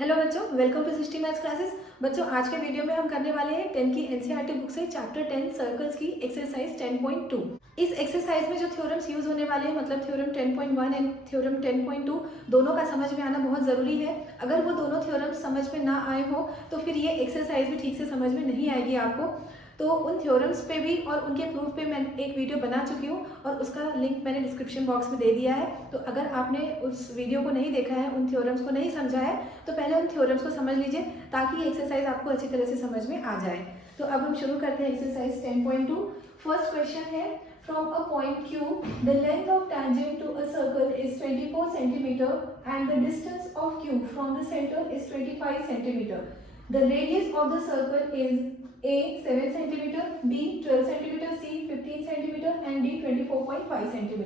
Hello बच्चों, welcome to सिस्टी maths classes. बच्चों, आज के वीडियो में हम करने वाले हैं 10 की एनसीईआरटी बुक से चैप्टर 10 सर्कल्स की एक्सरसाइज 10.2। इस एक्सरसाइज में जो थ्योरम्स यूज होने वाले हैं, मतलब थ्योरम 10.1 एंड थ्योरम 10.2, दोनों का समझ में आना बहुत ज़रूरी है। अगर वो दोनों थ्योरम्स समझ में ना आए हो तो फिर ये एक्सरसाइज भी ठीक से समझ में नहीं आएगी आपको। तो उन थ्योरम्स पे भी और उनके प्रूफ पे मैं एक वीडियो बना चुकी हूँ और उसका लिंक मैंने डिस्क्रिप्शन बॉक्स में दे दिया है। तो अगर आपने उस वीडियो को नहीं देखा है, उन थ्योरम्स को नहीं समझा है, तो पहले उन थ्योरम्स को समझ लीजिए ताकि ये एक्सरसाइज आपको अच्छी तरह से समझ में आ जाए। तो अब हम शुरू करते हैं एक्सरसाइज 10.2। फर्स्ट क्वेश्चन है, from a point Q the length of tangent to a circle is 24 centimetre and the distance of Q from the centre is 25 centimetre. The radius of the circle is A 7 cm, B 12 cm, C 15 cm and D 24.5 cm।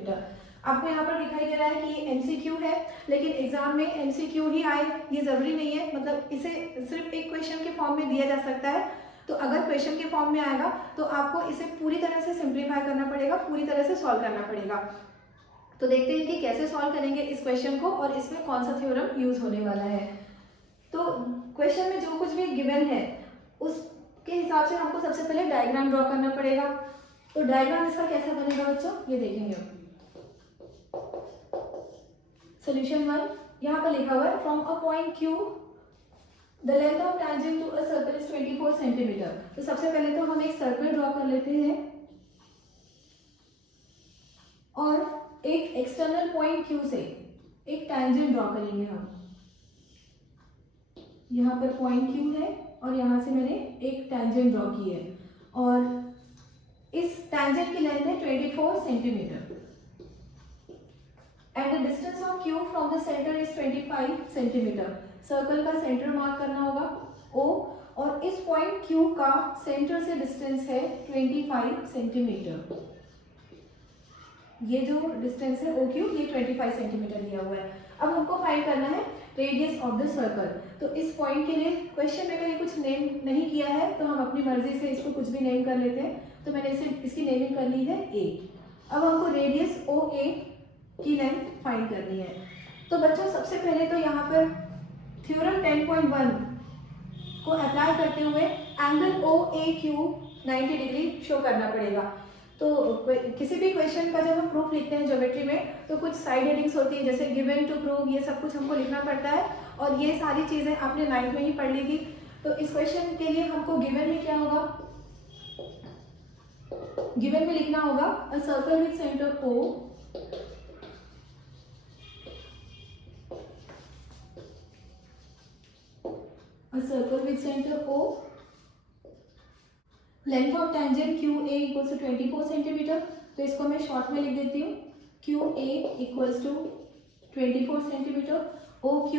आपको यहाँ पर दिखाई दे रहा है कि ये MCQ है, लेकिन एग्जाम में MCQ ही आए ये जरूरी नहीं है। मतलब इसे सिर्फ एक क्वेश्चन के फॉर्म में दिया जा सकता है। तो अगर क्वेश्चन के फॉर्म में आएगा तो आपको इसे पूरी तरह से सिंप्लीफाई करना पड़ेगा, पूरी तरह से सॉल्व करना पड़ेगा। तो देखते हैं कि कैसे सॉल्व करेंगे इस क्वेश्चन को और इसमें कौन सा थ्योरम यूज होने वाला है। तो क्वेश्चन में जो कुछ भी गिवन है उसके हिसाब से हमको सबसे पहले डायग्राम ड्रॉ करना पड़ेगा। तो डायग्राम इसका कैसा बनेगा बच्चों, ये देखेंगे। सोल्यूशन 1, यहाँ पर लिखा हुआ है from a point Q the length of tangent to a circle is 24 centimetre. तो सबसे पहले तो हम एक सर्कल ड्रॉ कर लेते हैं और एक एक्सटर्नल पॉइंट Q से एक टैंजेंट ड्रॉ करेंगे हम। यहाँ पर पॉइंट Q है और यहाँ से मैंने एक टैंजेंट ड्रॉ की है और इस टैंजेंट की लेंथ है 24 centimetre and the distance of Q from the centre is 25 centimetre. Circle का सेंटर मार्क करना होगा O और इस पॉइंट Q का सेंटर से डिस्टेंस है 25 सेंटीमीटर। ये जो डिस्टेंस है OQ, ये 25 सेंटीमीटर दिया हुआ है। अब हमको फाइंड करना है रेडियस ऑफ द सर्कल। तो इस पॉइंट के लिए क्वेश्चन में कहीं कुछ नेम नहीं किया है तो हम अपनी मर्जी से इसको कुछ भी नेम कर लेते हैं। तो मैंने इसे इसकी नेमिंग कर ली है A। अब हमको रेडियस OA की लेंथ फाइंड करनी है। तो बच्चों, सबसे पहले तो यहाँ पर थ्योरम 10.1 को अप्लाई करते हुए एंगल OAQ 90 डिग्री शो करना पड़ेगा। तो किसी भी क्वेश्चन का जब हम प्रूफ लिखते हैं ज्योमेट्री में तो कुछ साइड हेडिंग्स होती है, जैसे गिवन टू प्रूव, ये सब कुछ हमको लिखना पड़ता है और ये सारी चीजें आपने 9th में ही पढ़ ली थी। तो इस क्वेश्चन के लिए हमको गिवन में क्या होगा, गिवन में लिखना होगा a circle with centre O length of tangent QA equals to 24 centimetre. तो इसको मैं शॉर्ट में लिख देती हूँ, QA equals to 24 centimetre, OQ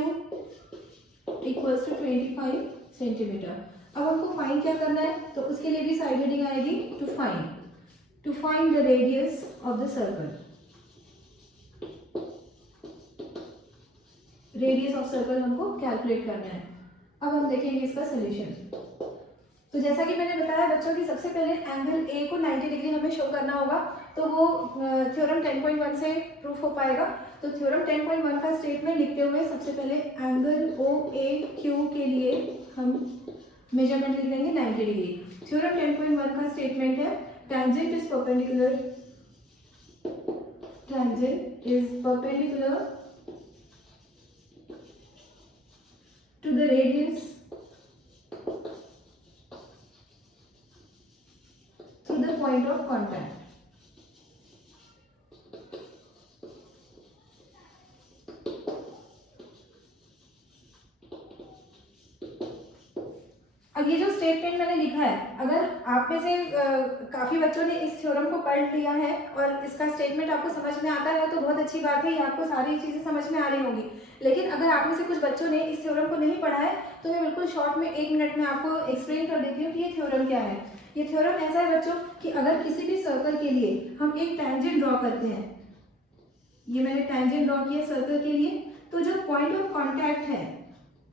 equals to 25 centimetre. अब हमको फाइंड क्या करना है, तो उसके लिए भी साइड हेडिंग आएगी to find the radius of the circle. Radius of circle हमको कैलकुलेट करना है। अब हम देखेंगे इसका सोल्यूशन। तो जैसा कि मैंने बताया बच्चों की सबसे पहले एंगल A को 90 डिग्री हमें शो करना होगा, तो वो थ्योरम 10.1 से प्रूफ हो पाएगा। तो थ्योरम 10.1 का स्टेटमेंट लिखते हुए सबसे पहले एंगल OAQ के लिए हम मेजरमेंट लिख देंगे 90 डिग्री। थ्योरम 10.1 का स्टेटमेंट है tangent is perpendicular to the radius through the point of contact। अब ये जो स्टेटमेंट मैंने लिखा है, अगर आप में से काफी बच्चों ने इस थ्योरम को पढ़ लिया है और इसका स्टेटमेंट आपको समझ में आता है तो बहुत अच्छी बात है, ये आपको सारी चीजें समझ में आ रही होंगी। लेकिन अगर आप में से कुछ बच्चों ने इस थ्योरम को नहीं पढ़ा है तो मैं बिल्कुल शॉर्ट में 1 मिनट में आपको एक्सप्लेन कर देती हूँ कि ये थ्योरम क्या है। ये थ्योरम ऐसा है बच्चों कि अगर किसी भी सर्कल के लिए हम एक टैंजेंट ड्रॉ करते हैं, ये मैंने टैंजेंट ड्रॉ किया सर्कल के लिए, तो जो पॉइंट ऑफ कॉन्टैक्ट है,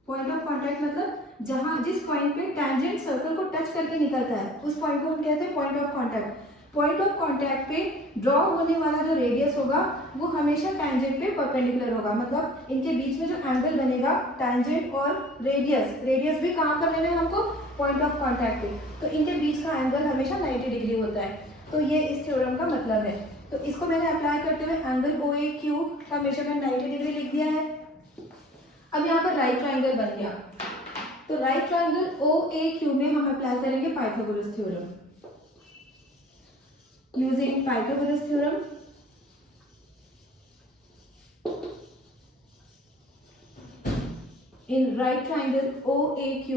पॉइंट ऑफ कॉन्टैक्ट मतलब जहां जिस पॉइंट पे टैंजेंट सर्कल को टच करके निकलता है उस पॉइंट को हम कहते हैं point of contact. Point of contact पे ड्रॉ होने वाला जो रेडियस होगा वो हमेशा टैंजेंट पे परपेंडिकुलर होगा, मतलब इनके बीच में जो एंगल बनेगा टैंजेंट और रेडियस भी कहाँ पर लेना है हमको, पॉइंट ऑफ कांटेक्ट पे, तो इनके बीच का एंगल हमेशा 90 डिग्री होता है। तो ये इस थ्योरम का मतलब है। तो इसको मैंने अप्लाई करते हुए एंगल OAQ का मेजरमेंट 90 डिग्री लिख दिया है। अब यहाँ पर राइट ट्राइंगल बन गया, तो राइट ट्राइंगल OAQ में हम अप्लाई करेंगे Pythagoras theorem. Using Pythagoras theorem, in right triangle OAQ,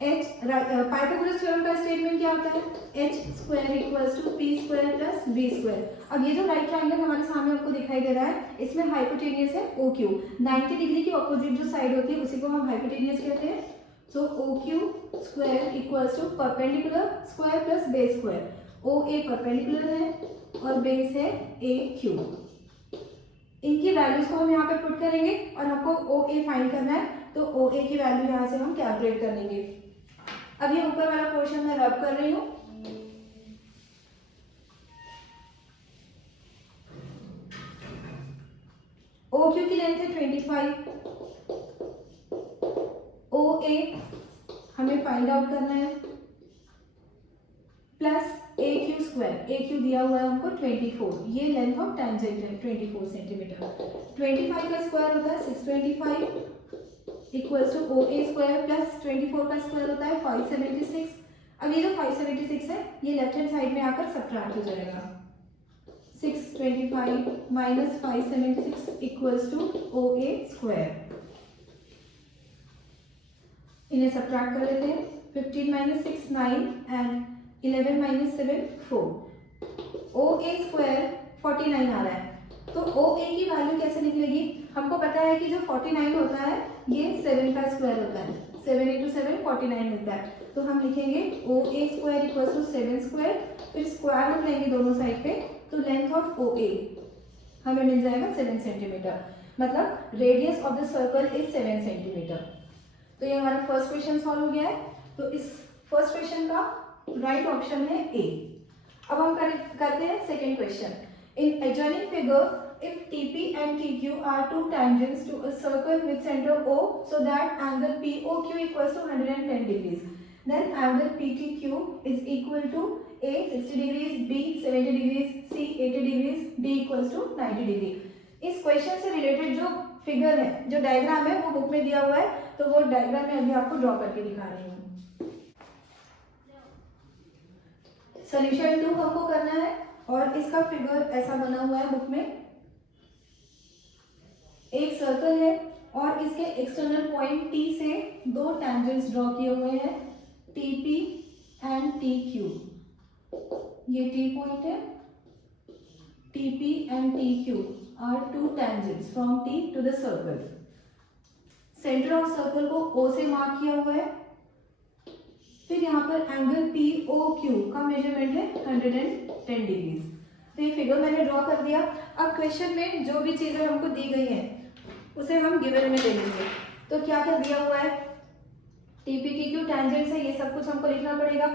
Pythagoras theorem का स्टेटमेंट क्या होता है, h square equals to p square plus b square. अब ये जो राइट ट्राइंगल हमारे सामने आपको दिखाई दे रहा है, इसमें हाइपोटेनियस है OQ, 90 डिग्री की ऑपोजिट जो साइड होती है उसी को हम हाइपोटेनियस कहते हैं। So OQ square equals to perpendicular square plus base square, OA perpendicular है और बेस है AQ। इनकी वैल्यूज को हम यहाँ पे पुट करेंगे और हमको OA फाइंड करना है, तो OA की वैल्यू यहाँ से हम कैलकुलेट कर लेंगे। अब ये ऊपर वाला पोर्शन मैं रब कर रही हूँ। OQ की लेंथ है 25, OA हमें फाइंड आउट करना है, प्लस AQ स्क्वायर, AQ दिया हुआ है हमको 24, ये लेंथ ऑफ टैंजेंट है 24 सेंटीमीटर। 25 का स्क्वायर होता है 625 equals to OA square plus 24 का स्क्वायर होता है 576। अब ये जो 576 है ये लेफ्ट हैंड साइड में आकर सब्ट्रैक्ट हो जाएगा, 625 minus 576 equals to OA square. इन्हें सब्ट्रैक्ट कर लेते हैं, 15 minus 6 9 and 11 minus 7 4, OA square 49 आ रहा है। तो OA की वैल्यू कैसे निकलेगी, हमको पता है कि जो 49 होता है ये 7 का स्क्वायर होता है, 7 इंटू 7 49 मिलता है। तो हम लिखेंगे OA square equals to 7 square, फिर स्क्वायर रूट लेंगे दोनों साइड पे, तो लेंथ ऑफ OA हमें मिल जाएगा 7 सेंटीमीटर, मतलब radius of the circle is 7 centimetre. तो ये हमारा फर्स्ट क्वेश्चन सॉल्व हो गया है। तो इस फर्स्ट क्वेश्चन का राइट ऑप्शन है A। अब हम करते हैं second question. In adjoining figure if TP and TQ are two tangents to a circle with center O, so that angle POQ equals to 110 degrees, then angle PTQ is equal to A 60 degrees, B 70 degrees, C 80 degrees, D equals to 90 degree। इस question से related जो figure है, जो diagram है वो book में दिया हुआ है, तो वो डायग्राम में अभी आपको ड्रॉ करके दिखा रही हूँ। सोल्यूशन 2 हमको करना है और इसका फिगर ऐसा बना हुआ है बुक में। एक सर्कल है और इसके एक्सटर्नल पॉइंट T से दो टैंजेंट्स ड्रॉ किए हुए हैं, TP एंड TQ। ये T पॉइंट है, TP and TQ are two tangents from T to the circle। Centre of circle को O से मार्क किया हुआ है। फिर यहाँ पर एंगल POQ का मेजरमेंट है 110 डिग्रीज। तो ये फिगर मैंने ड्रॉ कर दिया। अब क्वेश्चन में जो भी चीजें हमको दी गई हैं उसे हम गिवन में ले लेंगे। तो क्या क्या दिया हुआ है, TP TQ टैंजेंट्स है, ये सब कुछ हमको लिखना पड़ेगा।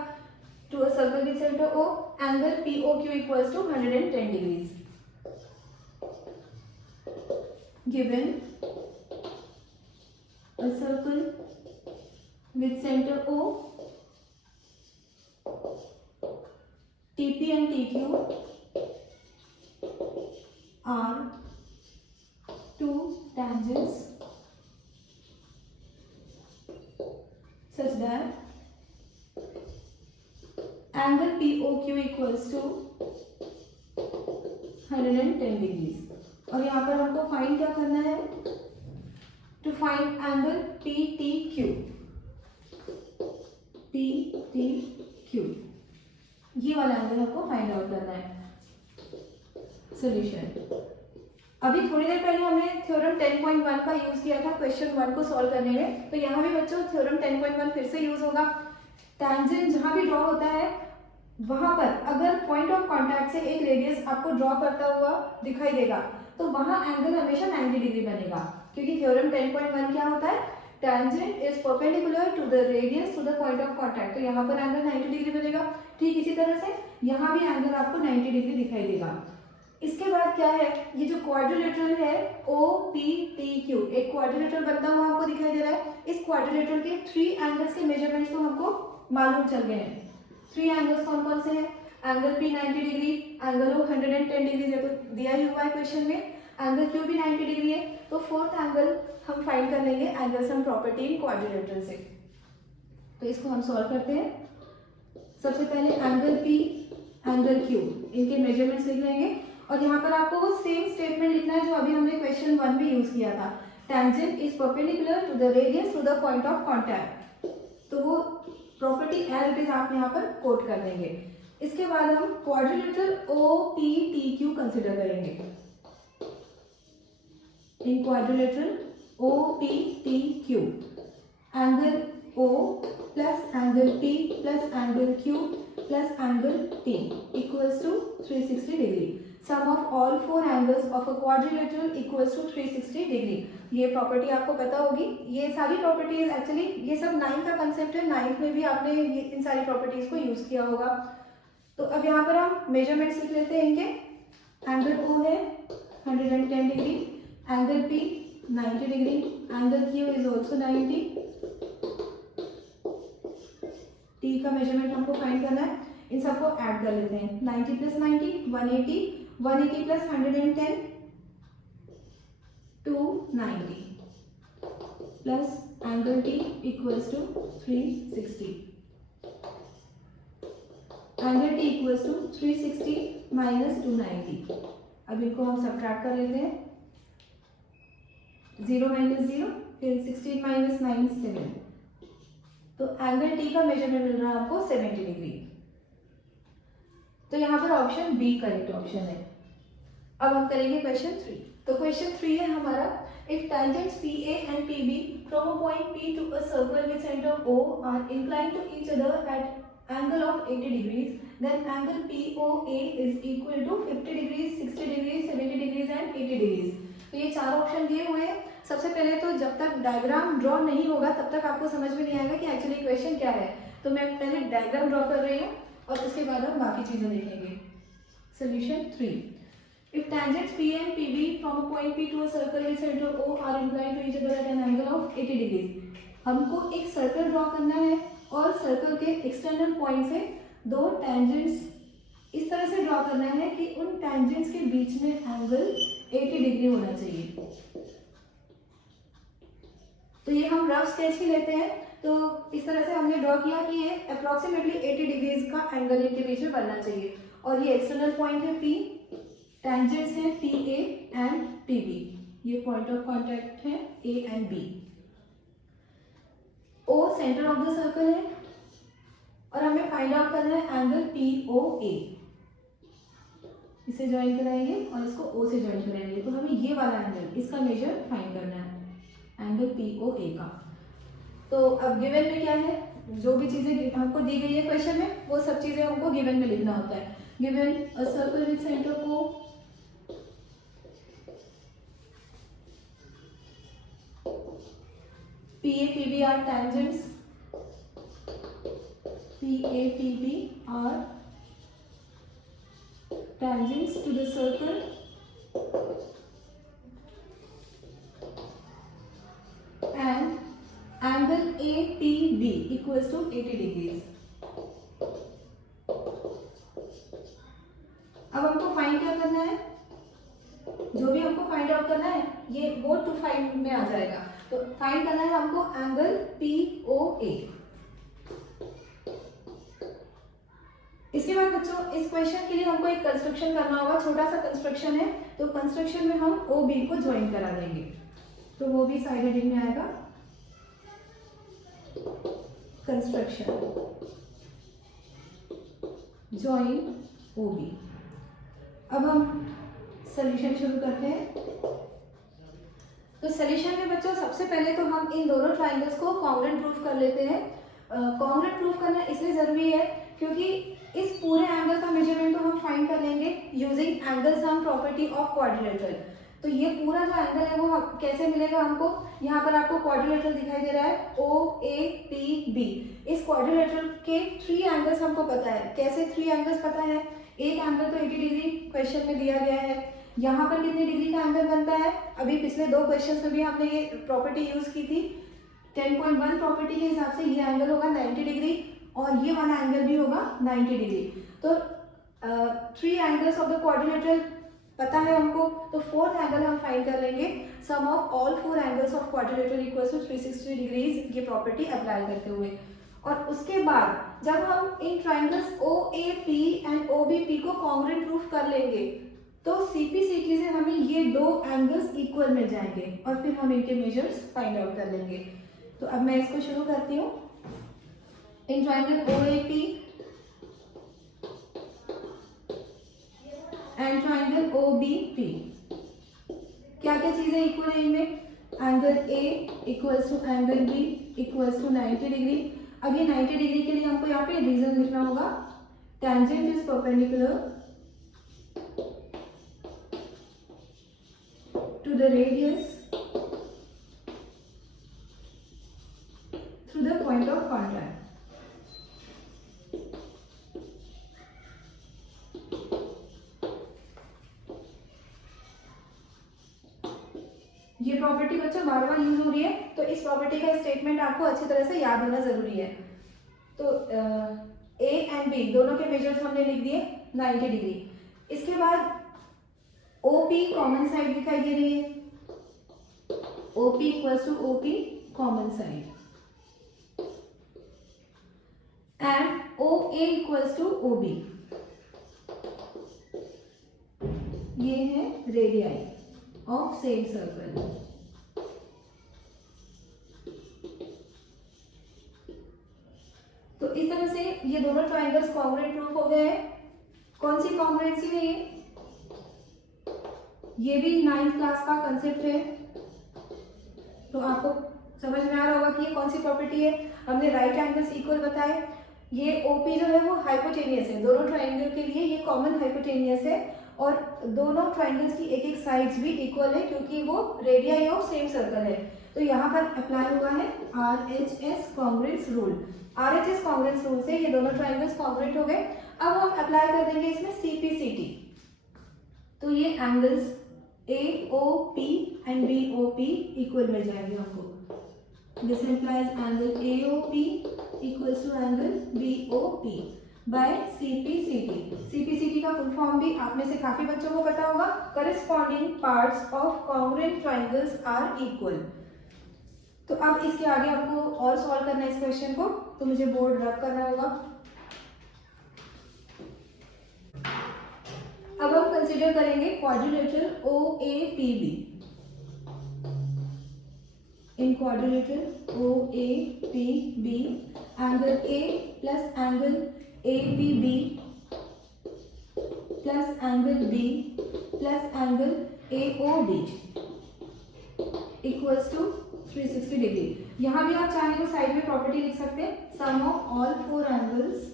To a circle with centre O, angle POQ equals to 110 degrees. Given a circle with center O, TP and TQ are two tangents such that angle POQ equals to 110 degrees। और यहाँ पर हमको फाइंड क्या करना है, to find angle PTQ। ये वाला angle हमको फाइंड आउट करना है। सॉल्यूशन, अभी थोड़ी देर पहले हमने थ्योरम 10.1 का यूज किया था क्वेश्चन 1 को सॉल्व करने में, तो यहाँ भी बच्चों थ्योरम 10.1 फिर से यूज होगा। टैंजेंट जहां भी ड्रॉ होता है वहां पर अगर पॉइंट ऑफ कांटेक्ट से एक रेडियस आपको ड्रॉ करता हुआ दिखाई देगा तो वहां एंगल हमेशा 90 डिग्री बनेगा, क्योंकि थ्योरम 10.1 क्या होता है, tangent is perpendicular to the radius to the point of contact, तो यहाँ पर एंगल 90 डिग्री बनेगा। ठीक इसी तरह से यहाँ भी एंगल आपको 90 डिग्री दिखाई देगा। इसके बाद क्या है, ये जो क्वाड्रिलेटरल है OPTQ, एक क्वाड्रिलेटरल बनता हुआ आपको दिखाई दे रहा है। इस क्वाड्रिलेटरल के 3 एंगल्स के मेजरमेंट्स तो हमको मालूम चल गए हैं। 3 एंगल्स कौन कौन से हैं? Angle P 90 degree, angle O 110 degree है तो दिया ही हुआ है क्वेश्चन में, एंगल Q भी 90 डिग्री है। तो फोर्थ एंगल हम फाइंड कर लेंगे angle sum property in quadrilateral से। तो इसको हम सॉल्व करते हैं। सबसे पहले एंगल P, एंगल Q, इनके मेजरमेंट्स लिख लेंगे और यहाँ पर आपको वो सेम स्टेटमेंट लिखना है जो अभी हमने क्वेश्चन 1 में यूज किया था, tangent is perpendicular to the radius to the point of contact. तो वो प्रॉपर्टी एज इट इज आप यहाँ पर कोट कर देंगे। इसके बाद हम क्वाड्रिलेटरल OPTQ कंसिडर करेंगे। In quadrilateral OPTQ, angle O plus angle P plus angle Q plus angle T equals to 360 degree. Sum of all 4 angles of a quadrilateral equals to 360 degree. ये property आपको पता होगी। ये सारी properties actually ये सब 9th का concept है, 9th में भी आपने ये इन सारी प्रॉपर्टीज को यूज किया होगा। तो अब यहाँ पर हम मेजरमेंट्स लिख लेते हैं इनके। एंगल O है 110 degree, angle P 90 degree, angle Q is also 90। T का मेजरमेंट हमको फाइंड करना है, इन सबको ऐड कर लेते हैं। 90 plus 90 180, 180 plus 110 290 plus angle T equals to 360। Angle T equals to 360 minus 290। अब इनको हम सब्ट्रैक्ट कर लेते हैं। 0 माइनस 0, फिर 16 माइनस 9 7। तो एंगल T का मेजरमेंट मिल रहा है आपको 70 डिग्री। तो यहाँ पर ऑप्शन बी करेक्ट ऑप्शन है। अब हम करेंगे क्वेश्चन 3। तो क्वेश्चन 3 है हमारा, if tangents PA and PB from a point P to a circle with centre O are inclined to each other at angle of 80 degrees, then angle POA is equal to 50 degrees, 60 degrees, 70 degrees and 80 degrees। तो ये 4 option दिए हुए हैं। सबसे पहले तो जब तक डायग्राम ड्रॉ नहीं होगा तब तक आपको समझ में नहीं आएगा कि एक्चुअली क्वेश्चन क्या है। तो मैं पहले डायग्राम ड्रॉ कर रही हूँ और उसके बाद हम बाकी चीजें देखेंगे। Solution 3, if tangents P and PB from a point P to a circle with center O are inclined to each other at an angle of 80 degrees। हमको एक सर्कल ड्रॉ करना है और सर्कल के एक्सटर्नल पॉइंट से 2 tangents इस तरह से ड्रॉ करना है कि उन टेंजेंट्स के बीच में एंगल 80 डिग्री होना चाहिए। तो ये हम रफ स्केच ही लेते हैं। तो इस तरह से हमने ड्रॉ किया कि ये अप्रोक्सीमेटली 80 डिग्रीज का एंगल इनके बीच में बनना चाहिए। और ये एक्सटर्नल पॉइंट है P, टेंजेंट्स है PA एंड PB, ये पॉइंट ऑफ कांटेक्ट है A and B। O centre of the circle है और हमें फाइंड आउट करना है एंगल POA। इसे ज्वाइन कराएंगे और इसको O से ज्वाइन कराएंगे, तो हमें ये वाला एंगल इसका मेजर फाइंड करना है, एंगल POA का। तो अब गिवन में क्या है, जो भी चीजें हमको दी गई है क्वेश्चन में वो सब चीजें हमको गिवन में लिखना होता है। Given a circle with centre O, PA PB are tangents, PA PB are tangents to the circle and angle APB equals to 80 degrees। अब हमको फाइंड क्या करना है, जो भी हमको फाइंड आउट करना है ये वो टू फाइंड में आ जाएगा। तो फाइंड करना है हमको एंगल POA। इसके बाद बच्चों इस क्वेश्चन के लिए हमको एक कंस्ट्रक्शन करना होगा, छोटा सा कंस्ट्रक्शन है। तो कंस्ट्रक्शन में हम OB को ज्वाइन करा देंगे, तो वो भी साइड हेडिंग में आएगा, कंस्ट्रक्शन ज्वाइन OB। अब हम सॉल्यूशन शुरू करते हैं। तो सॉल्यूशन में बच्चों सबसे पहले तो हम इन दोनों ट्राइंगल्स को कॉन्ग्रुएंट प्रूफ कर लेते हैं। कॉन्ग्रुएंट प्रूफ करना इसलिए जरूरी है क्योंकि इस पूरे एंगल का मेजरमेंट तो हम फाइंड कर लेंगे using angle sum property of quadrilateral. तो ये पूरा जो एंगल है वो कैसे मिलेगा हमको, यहाँ पर आपको क्वाड्रिलेटरल दिखाई दे रहा है OAPB। इस क्वाड्रिलेटरल के 3 एंगल्स हमको पता है। कैसे 3 एंगल्स पता है, एक एंगल तो 80 डिग्री क्वेश्चन में दिया गया है। यहाँ पर कितने डिग्री का एंगल बनता है, अभी पिछले 2 क्वेश्चन में भी हमने ये प्रॉपर्टी यूज की थी। 10.1 प्रॉपर्टी के हिसाब से ये एंगल होगा 90 डिग्री और ये वाला एंगल भी होगा 90 डिग्री। तो 3 एंगल्स ऑफ द क्वाड्रिलेटरल पता है हमको, तो 4th एंगल हम फाइंड कर लेंगे। Sum of all 4 angles of quadrilateral equals to 360 degrees, ये प्रॉपर्टी अप्लाई करते हुए। और उसके बाद जब हम इन ट्राइंगल्स OAP एंड OBP को कॉन्ग्रुएंट प्रूफ कर लेंगे तो CPCT से हमें ये 2 एंगल्स इक्वल मिल जाएंगे और फिर हम इनके मेजर्स फाइंड आउट कर लेंगे। तो अब मैं इसको शुरू करती हूँ। In triangle OAP and triangle OBP क्या क्या चीजें इक्वल है इनमें, angle A equals to angle B equals to 90 degree. अब ये 90 डिग्री के लिए हमको यहाँ पे रीजन लिखना होगा, tangent is perpendicular to the radius through the point of contact. ये प्रॉपर्टी बच्चों बार बार यूज हो रही है, तो इस प्रॉपर्टी का स्टेटमेंट आपको अच्छी तरह से याद होना जरूरी है। तो A एंड B दोनों के मेजर्स हमने लिख दिए 90 डिग्री। इसके बाद OP कॉमन साइड दिखाई दे रही है, OP equals to OP common side and OA equals to OB, ये है रेडियाई ऑफ सेम सर्कल। तो इस तरह से ये दोनों ट्राइंगल्स कॉन्ग्रुएंट प्रूफ हो गए हैं। कौन सी कॉन्ग्रुएंसी है ये भी 9th क्लास का कंसेप्ट है, तो आपको समझ में आ रहा होगा कि ये कौन सी प्रॉपर्टी है। हमने राइट एंगल्स इक्वल बताए, ये OP जो है वो हाइपोटेनियस है, दोनों ट्राइंगल के लिए ये कॉमन हाइपोटेनियस है और दोनों ट्राइंगल्स की एक साइड्स भी इक्वल है क्योंकि वो रेडियाई ऑफ सेम सर्कल है। तो यहाँ पर अप्लाई हुआ है RHS congruence rule. RHS congruence rule से ये दोनों ट्राइंगल्स कॉन्ग्रुएंट हो गए। अब हम अप्लाई कर देंगे इसमें CPCT। तो ये angles AOP and BOP equal मिल जाएंगे हमको। This implies angle AOP equals to angle BOP by CPCT। CPCT का फुल फॉर्म भी आप में से काफी बच्चों को पता होगा, corresponding parts of congruent triangles are equal. तो अब इसके आगे आपको और सॉल्व करना है इस क्वेश्चन को, तो मुझे बोर्ड रब करना होगा। अब हम कंसीडर करेंगे quadrilateral OAPB। In quadrilateral OAPB angle A plus angle APB plus angle B plus angle AOB equals to 360 degree. यहाँ भी आप चाहें तो साइड में प्रॉपर्टी लिख सकते हैं, sum of all 4 angles,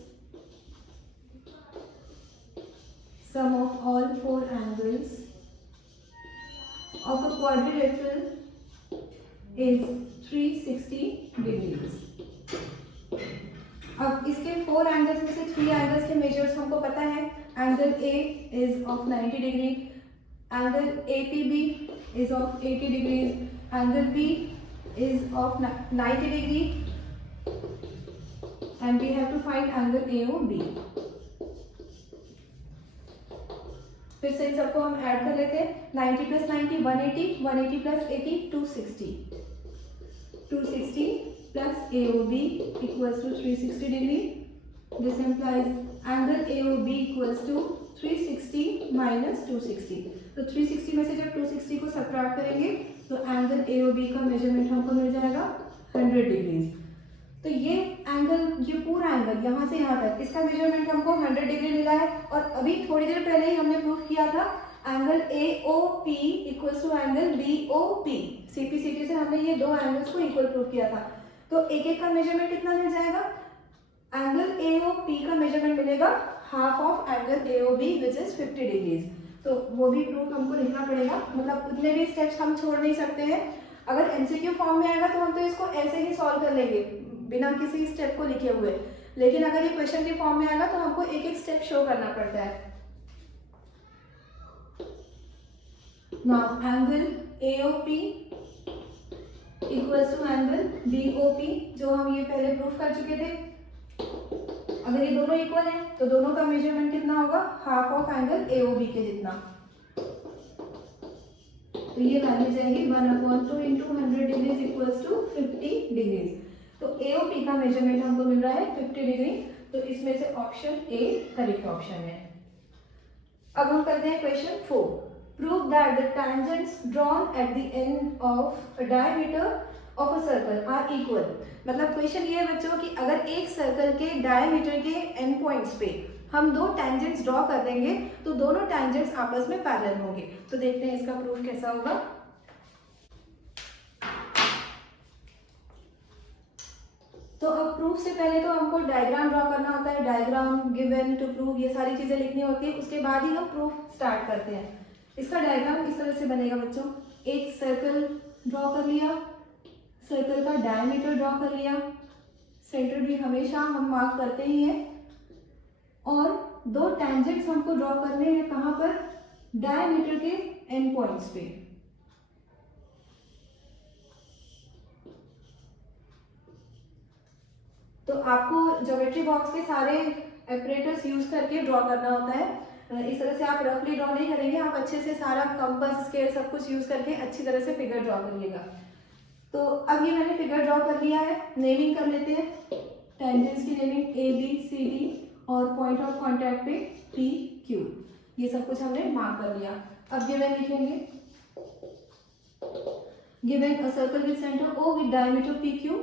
sum of all 4 angles of a quadrilateral is 360 degrees। अब इसके 4 एंगल्स में से 3 एंगल्स के मेजर्स हमको पता है। Angle A is of 90 degree, angle APB is of 80 degree, angle B is of 90 degree and we have to find angle AOB। फिर से इन सबको हम ऐड कर लेते हैं। 90 plus 90 180, 180 plus 80 260, 260 plus AOB equals to 360 degree. This implies angle AOB equals to 360 minus 260। तो 360 में से जब 260 को सबट्रैक्ट करेंगे तो एंगल AOB का मेजरमेंट हमको मिल जाएगा 100 डिग्रीज। तो ये एंगल, ये पूरा एंगल यहाँ से यहाँ तक, इसका मेजरमेंट हमको 100 डिग्री मिला है। और अभी थोड़ी देर पहले ही हमने प्रूफ किया था angle AOP equals to angle BOP। CPCT से हमने ये 2 एंगल्स को इक्वल प्रूफ किया था। तो एक एक का मेजरमेंट कितना मिल जाएगा, एंगल AOP का मेजरमेंट मिलेगा half of angle AOB which is 50 degrees. तो वो भी प्रूफ हमको लिखना पड़ेगा, मतलब उतने भी स्टेप्स हम छोड़ नहीं सकते हैं। अगर एमसीक्यू फॉर्म में आएगा तो हम तो इसको ऐसे ही सॉल्व कर लेंगे बिना किसी स्टेप को लिखे हुए, लेकिन अगर ये क्वेश्चन के फॉर्म में आएगा तो हमको एक एक स्टेप शो करना पड़ता है। Now angle AOP equals to angle BOP, जो हम ये पहले प्रूफ कर चुके थे। अगर ये दोनों इक्वल हैं तो दोनों का मेजरमेंट कितना होगा, हाफ ऑफ एंगल AOB के जितना। तो ये वैल्यू जाएगी 1/2 into 100 degrees equals to 50 degrees. तो AOP का मेजरमेंट हमको मिल रहा है 50 डिग्री, तो इसमें से ऑप्शन A करेक्ट ऑप्शन है। अब हम करते हैं question 4। Prove that the tangents drawn at the end of a diameter of a circle are equal। मतलब क्वेश्चन ये है बच्चों कि अगर एक सर्कल के डायमीटर के एंड पॉइंट्स पे हम दो टैंजेंट्स ड्रॉ कर देंगे तो दोनों टैंजेंट्स आपस में पैरेलल होंगे। तो देखते हैं इसका प्रूफ कैसा होगा। तो अब प्रूफ से पहले तो हमको डायग्राम ड्रॉ करना होता है, डायग्राम गिवन टू प्रूव, ये सारी चीजें लिखनी होती है, उसके बाद ही हम प्रूफ स्टार्ट करते हैं। इसका डायग्राम इस तरह से बनेगा बच्चों, एक सर्कल ड्रॉ कर लिया, सर्कल का डायमीटर ड्रॉ कर लिया, सेंटर भी हमेशा हम मार्क करते ही हैं, और दो टैंजेंट्स हमको ड्रॉ करने हैं कहाँ पर, डायमीटर के एंड पॉइंट्स पे। तो आपको ज्योमेट्री बॉक्स के सारे ऑपरेटर्स यूज करके ड्रॉ करना होता है। इस तरह से आप रफली ड्रॉ नहीं करेंगे, आप अच्छे से सारा कंपास स्केल सब कुछ यूज करके अच्छी तरह से फिगर ड्रॉ करिएगा। तो अब ये मैंने फिगर ड्रॉ कर लिया है, नेमिंग कर लेते हैं। टेंजेंट्स की नेमिंग ABCD और पॉइंट ऑफ कांटेक्ट पे PQ, ये सब कुछ हमने मार्क कर लिया। अब गिवन लिखेंगे, given a circle with centre O with diameter PQ,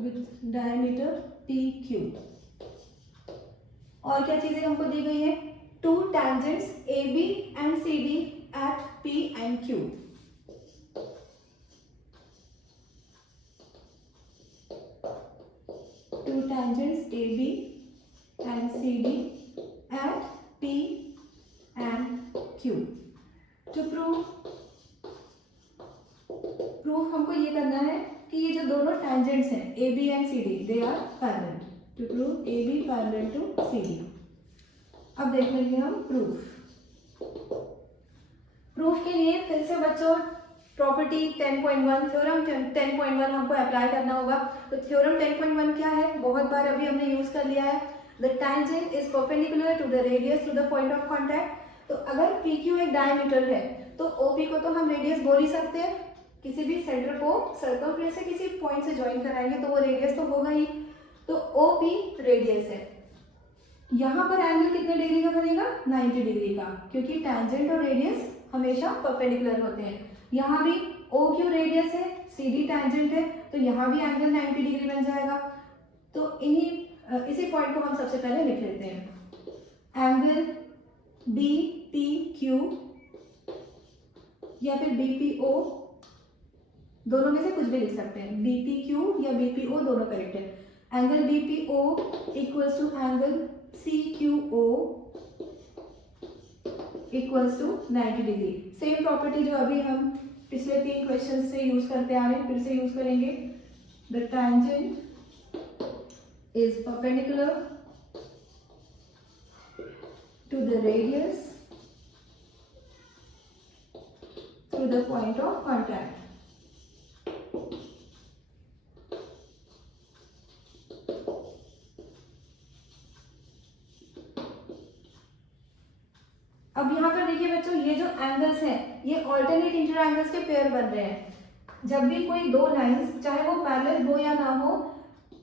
with diameter PQ। और क्या चीजें हमको दी गई है, two tangents AB and CD at P and Q। Two tangents AB and CD at P and Q। To proof हमको ये करना है कि ये जो दोनों tangents हैं AB and CD they are parallel। To prove AB parallel to CD। अब देख लेंगे हम प्रूफ के लिए फिर से बच्चों प्रॉपर्टी 10.1 थ्योरम 10.1 हमको अप्लाई करना होगा। तो थ्योरम 10.1 क्या है, बहुत बार अभी हमने यूज कर लिया है। The tangent is perpendicular to the radius to the point of contact। तो अगर PQ एक डायमीटर है तो OP को तो हम रेडियस बोल ही सकते हैं, किसी भी सेंटर को सर्कमफ्रेंस से किसी पॉइंट से ज्वाइन कराएंगे तो वो रेडियस तो होगा ही। तो OP रेडियस है। यहाँ पर एंगल कितने डिग्री का बनेगा, 90 डिग्री का, क्योंकि टैंजेंट और रेडियस हमेशा परपेंडिकुलर होते हैं। यहाँ भी OQ रेडियस है, CD टैंजेंट है, तो यहाँ भी एंगल 90 डिग्री बन जाएगा। तो इसी पॉइंट को हम सबसे पहले लिख लेते हैं। एंगल BPQ या फिर BPO, दोनों में से कुछ भी लिख सकते हैं, BPQ या BPO दोनों करेक्ट है। Angle BPO equals to angle CQO equals to 90 degree. Same property जो अभी हम पिछले 3 क्वेश्चन से यूज करते आ रहे हैं, फिर से यूज करेंगे। The tangent is perpendicular to the radius through the point of contact। अब यहाँ पर देखिए बच्चों, ये जो एंगल्स हैं ये ऑल्टरनेट इंटर एंगल्स के पेयर बन रहे हैं। जब भी कोई दो लाइंस चाहे वो पैरेलल हो या ना हो,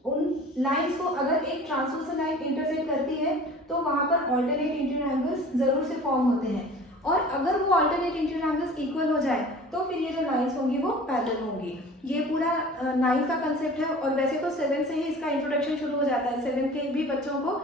उन लाइंस को अगर एक ट्रांसवर्सल लाइन इंटरसेक्ट करती है तो वहां पर ऑल्टरनेट इंटर एंगल्स जरूर से फॉर्म होते हैं। और अगर वो ऑल्टरनेट इंटर एंगल्स इक्वल हो जाए तो फिर ये जो लाइंस होंगी वो पैरेलल होंगी। ये पूरा 9 का कंसेप्ट है, और वैसे तो 7 से ही इसका इंट्रोडक्शन शुरू हो जाता है। 7 के भी बच्चों को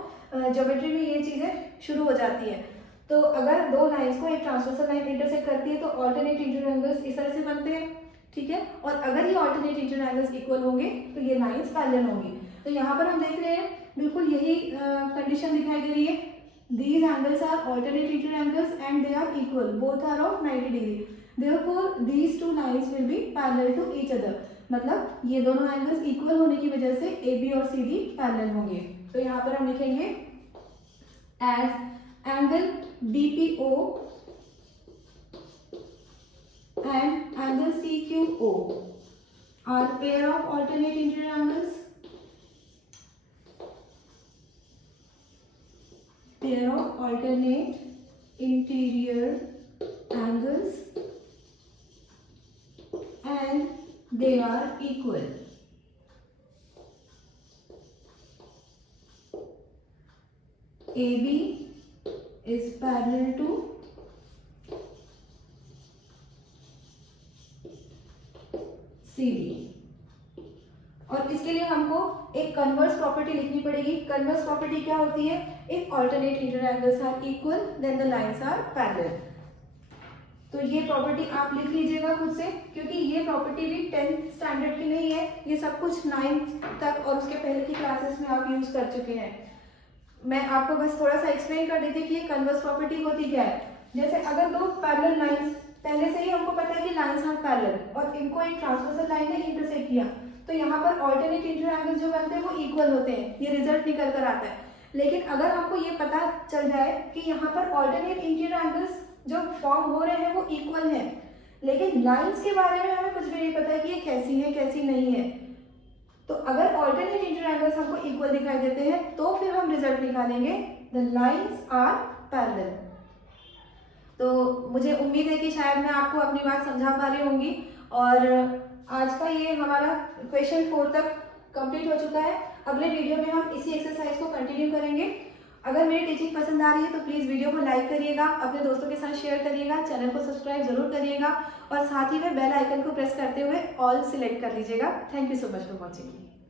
ज्योमेट्री में ये चीजें शुरू हो जाती है। तो अगर दो लाइंस को एक ट्रांसवर्सल लाइन इंटरसेक्ट करती है तो ऑल्टरनेट इंटीरियर एंगल्स इस तरह से बनते हैं, ठीक है। और अगर ये ऑल्टरनेट इंटीरियर एंगल्स इक्वल होंगे तो ये लाइंस पैरेलल होंगी। तो यहाँ पर हम देख रहे हैं बिल्कुल यही कंडीशन दिखाई दे रही है। These angles are alternate interior angles and they are equal. Both are of 90 degree. Therefore, these two lines will be parallel to each other. मतलब ये दोनों एंगल्स इक्वल होने की वजह से AB और CD पैरेलल होंगे। तो यहाँ पर हम लिखेंगे as angle BPO and angle CQO are pair of alternate interior angles. Pair of alternate interior angles and they are equal. AB is parallel to CD और इसके लिए हमको एक कन्वर्स प्रॉपर्टी लिखनी पड़ेगी। कन्वर्स प्रॉपर्टी क्या होती है? If alternate interior angles are equal then the lines are parallel. तो ये प्रॉपर्टी आप लिख लीजिएगा खुद से, क्योंकि ये प्रॉपर्टी भी 10th स्टैंडर्ड की नहीं है, ये सब कुछ 9th तक और उसके पहले की क्लासेस में आप यूज कर चुके हैं। मैं आपको बस थोड़ा सा एक्सप्लेन कर देती कि ये कन्वर्स प्रॉपर्टी होती क्या है। जैसे अगर दो पैरेलल लाइंस, पहले से ही हमको पता है कि लाइंस आर पैरेलल और इनको एक ट्रांसवर्सल लाइन ने इंटरसेक्ट किया, तो यहाँ पर ऑल्टरनेट इंटीरियर एंगल्स जो बनते हैं वो इक्वल होते हैं, ये रिजल्ट निकल कर आता है। लेकिन अगर हमको ये पता चल जाए कि यहाँ पर ऑल्टरनेट इंटीरियर एंगल्स जो फॉर्म हो रहे हैं वो इक्वल है, लेकिन लाइंस के बारे में हमें कुछ भी नहीं पता है कि ये कैसी है कैसी नहीं है, तो अगर ऑल्टरनेट इंटीरियर एंगल्स हमको इक्वल दिखाई देते हैं तो फिर हम रिजल्ट निकालेंगे द लाइंस आर पैरेलल। तो मुझे उम्मीद है कि शायद मैं आपको अपनी बात समझा पा रही होंगी। और आज का ये हमारा क्वेश्चन 4 तक कंप्लीट हो चुका है। अगले वीडियो में हम इसी एक्सरसाइज को कंटिन्यू करेंगे। अगर मेरी टीचिंग पसंद आ रही है तो प्लीज़ वीडियो को लाइक करिएगा, अपने दोस्तों के साथ शेयर करिएगा, चैनल को सब्सक्राइब जरूर करिएगा और साथ ही में बेल आइकन को प्रेस करते हुए ऑल सिलेक्ट कर लीजिएगा। Thank you so much for watching.